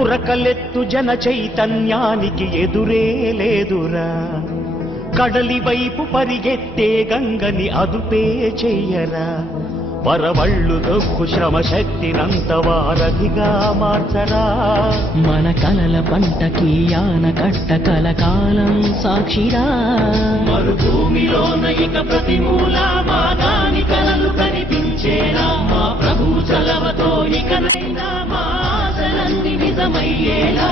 ఉరకలెత్తు జన చైతన్యానికి ఎదురే లేదురా. కడలి వైపు పరిగెత్తే గంగని అదుపే చెయ్యరా. వరవళ్ళు దొక్కు శ్రమ శక్తినంత వారధిగా మార్చరా. మన కలల పంటకి ఆనకట్ట కలకాలం సాక్షిరా. మరుభూమిలోన ఇక ప్రతి మూల మా దాని కలలు కనిపించేరా. మా ప్రభు చలవతో ఇకనైనా మా ఆశలన్నీ నిజమయ్యేలా.